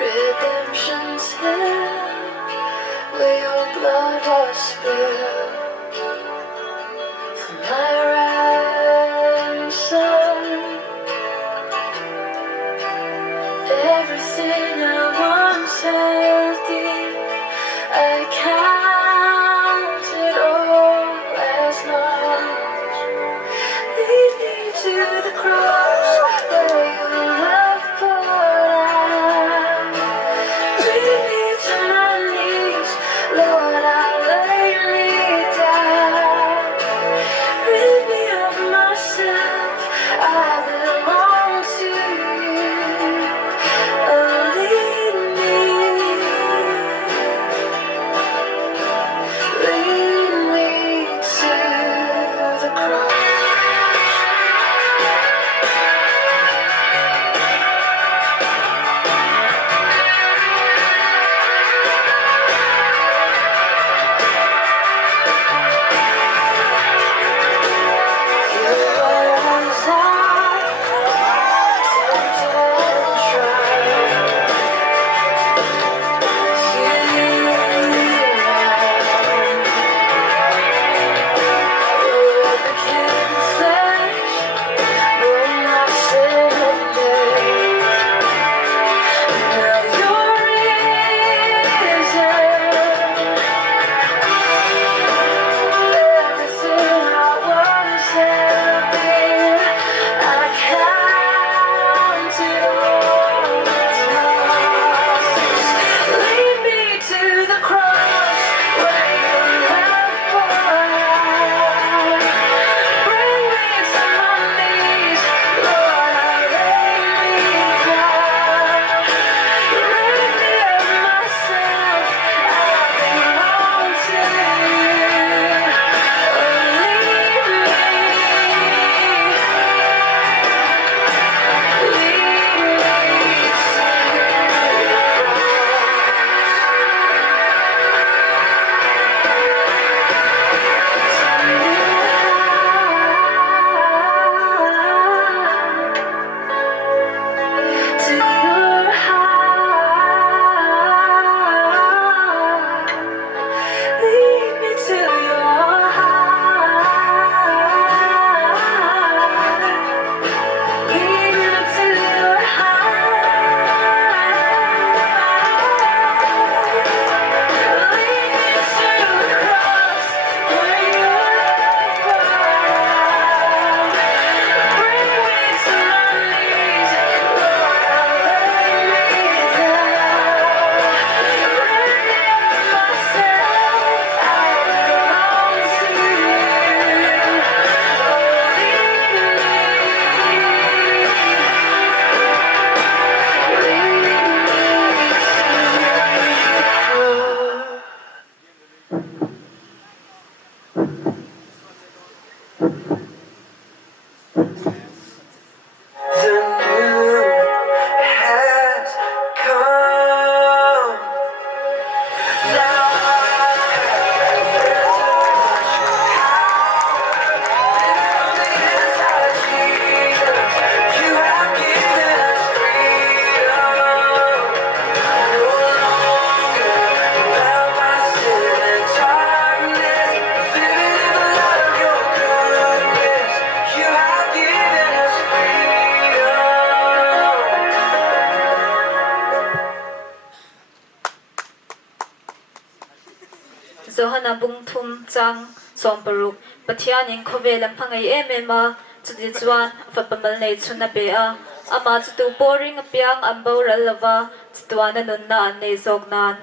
Redemption's hill, where your blood was spilled for my ransom. Everything I once held dear, I count it all as lost. Lead me to the cross where your love poured out. Bring me to my knees, Lord, I lay me down. Rid me of myself, I belong to you. Oh, lead me to the cross. Zohana bung thum chang som paruk pathianin khove lampang ai emema chudi chuan fapamal nei chuna pe a ama chu tu boring apiang ambo ralava chtuana nunna an nei zok nan